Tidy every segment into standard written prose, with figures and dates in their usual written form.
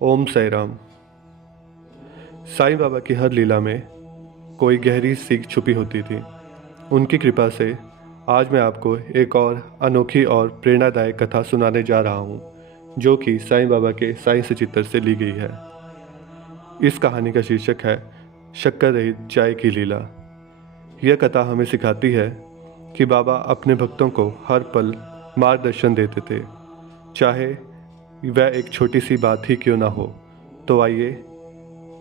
ओम साई राम। साईं बाबा की हर लीला में कोई गहरी सीख छुपी होती थी। उनकी कृपा से आज मैं आपको एक और अनोखी और प्रेरणादायक कथा सुनाने जा रहा हूँ, जो कि साईं बाबा के साईं सचित्र से ली गई है। इस कहानी का शीर्षक है शक्कर रहित चाय की लीला। यह कथा हमें सिखाती है कि बाबा अपने भक्तों को हर पल मार्गदर्शन देते थे, चाहे वह एक छोटी सी बात ही क्यों ना हो। तो आइए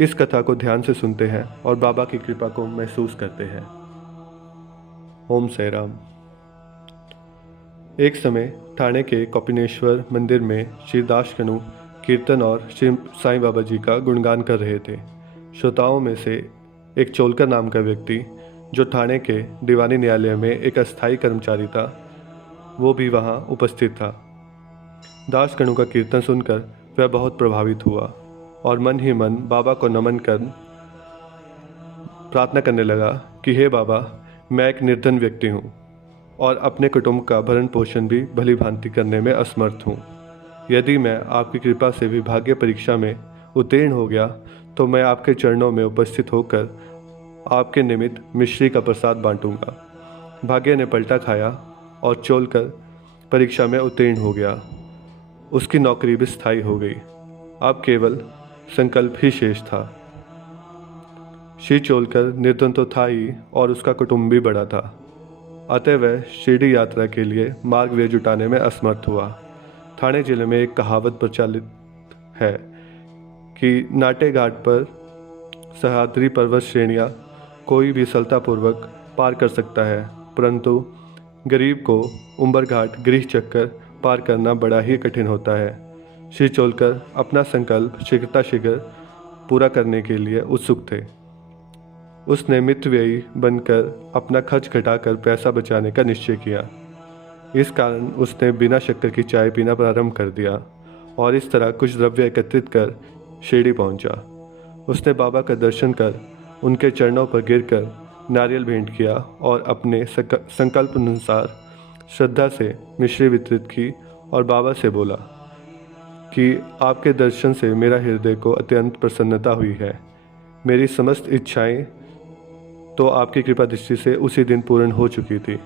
इस कथा को ध्यान से सुनते हैं और बाबा की कृपा को महसूस करते हैं। ओम साई राम। एक समय ठाणे के कौपिनेश्वर मंदिर में श्री दासकनु कीर्तन और श्री साईं बाबा जी का गुणगान कर रहे थे। श्रोताओं में से एक चोलकर नाम का व्यक्ति, जो ठाणे के दीवानी न्यायालय में एक अस्थायी कर्मचारी था, वो भी वहाँ उपस्थित था। दासकनु का कीर्तन सुनकर वह बहुत प्रभावित हुआ और मन ही मन बाबा को नमन कर प्रार्थना करने लगा कि हे बाबा, मैं एक निर्धन व्यक्ति हूँ और अपने कुटुंब का भरण पोषण भी भली भांति करने में असमर्थ हूँ। यदि मैं आपकी कृपा से विभागीय परीक्षा में उत्तीर्ण हो गया तो मैं आपके चरणों में उपस्थित होकर आपके निमित्त मिश्री का प्रसाद बांटूंगा। भाग्य ने पलटा खाया और चोलकर परीक्षा में उत्तीर्ण हो गया। उसकी नौकरी भी स्थायी हो गई। अब केवल संकल्प ही शेष था। श्री चोलकर निर्धन तो था ही और उसका कुटुंब भी बड़ा था, अतः वह शिरडी यात्रा के लिए मार्ग व्यय जुटाने में असमर्थ हुआ। ठाणे जिले में एक कहावत प्रचलित है कि नाटे घाट पर सह्याद्री पर्वत श्रेणियाँ कोई भी सफलतापूर्वक पार कर सकता है, परंतु गरीब को उम्बर घाट गृह चक्कर पार करना बड़ा ही कठिन होता है। श्री चोलकर अपना संकल्प शीघ्र पूरा करने के लिए उत्सुक थे। उसने मितव्ययी बनकर अपना खर्च घटाकर पैसा बचाने का निश्चय किया। इस कारण उसने बिना शक्कर की चाय पीना प्रारंभ कर दिया और इस तरह कुछ द्रव्य एकत्रित कर शिरडी पहुंचा। उसने बाबा का दर्शन कर उनके चरणों पर गिरकर नारियल भेंट किया और अपने संकल्प अनुसार श्रद्धा से मिश्री वितरित की और बाबा से बोला कि आपके दर्शन से मेरा हृदय को अत्यंत प्रसन्नता हुई है। मेरी समस्त इच्छाएं तो आपकी कृपा दृष्टि से उसी दिन पूर्ण हो चुकी थी।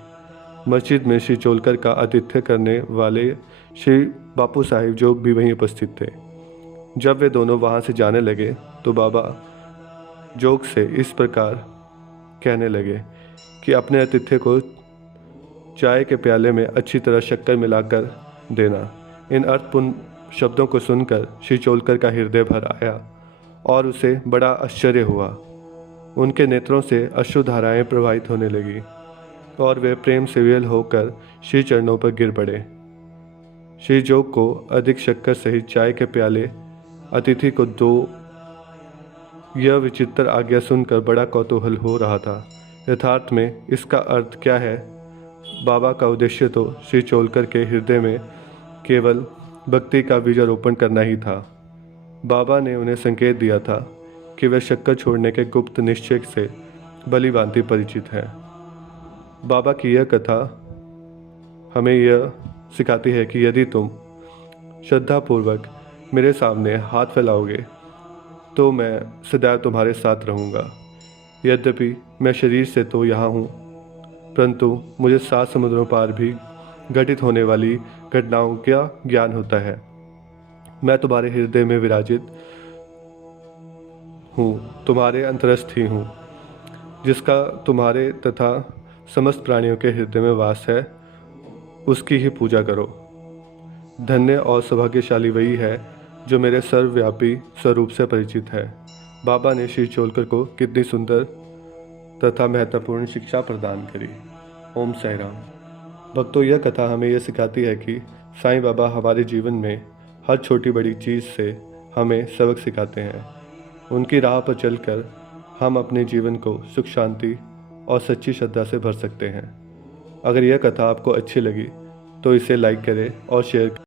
मस्जिद में श्री चोलकर का आतिथ्य करने वाले श्री बापू साहिब जोग भी वहीं उपस्थित थे। जब वे दोनों वहाँ से जाने लगे तो बाबा जोग से इस प्रकार कहने लगे कि अपने आतिथ्य को चाय के प्याले में अच्छी तरह शक्कर मिलाकर देना। इन अर्थपूर्ण शब्दों को सुनकर श्री चोलकर का हृदय भर आया और उसे बड़ा आश्चर्य हुआ। उनके नेत्रों से अश्रुधाराएं प्रवाहित होने लगी और वे प्रेम से विह्वल होकर श्री चरणों पर गिर पड़े। श्री जोग को अधिक शक्कर सहित चाय के प्याले अतिथि को दो, यह विचित्र आज्ञा सुनकर बड़ा कौतूहल हो रहा था। यथार्थ में इसका अर्थ क्या है? बाबा का उद्देश्य तो श्री चोलकर के हृदय में केवल भक्ति का बीजारोपण करना ही था। बाबा ने उन्हें संकेत दिया था कि वे शक्कर छोड़ने के गुप्त निश्चय से भली भांति परिचित हैं। बाबा की यह कथा हमें यह सिखाती है कि यदि तुम श्रद्धापूर्वक मेरे सामने हाथ फैलाओगे तो मैं सदैव तुम्हारे साथ रहूँगा। यद्यपि मैं शरीर से तो यहाँ हूँ, परंतु मुझे 7 समुद्रों पार भी घटित होने वाली घटनाओं का ज्ञान होता है। मैं तुम्हारे हृदय में विराजित हूँ, तुम्हारे अंतरस्थ ही हूँ, जिसका तुम्हारे तथा समस्त प्राणियों के हृदय में वास है, उसकी ही पूजा करो। धन्य और सौभाग्यशाली वही है जो मेरे सर्वव्यापी स्वरूप से परिचित है। बाबा ने श्री चोलकर को कितनी सुंदर तथा महत्वपूर्ण शिक्षा प्रदान करी। ओम साई राम। भक्तों, यह कथा हमें यह सिखाती है कि साईं बाबा हमारे जीवन में हर छोटी बड़ी चीज़ से हमें सबक सिखाते हैं। उनकी राह पर चलकर हम अपने जीवन को सुख शांति और सच्ची श्रद्धा से भर सकते हैं। अगर यह कथा आपको अच्छी लगी तो इसे लाइक करें और शेयर करें।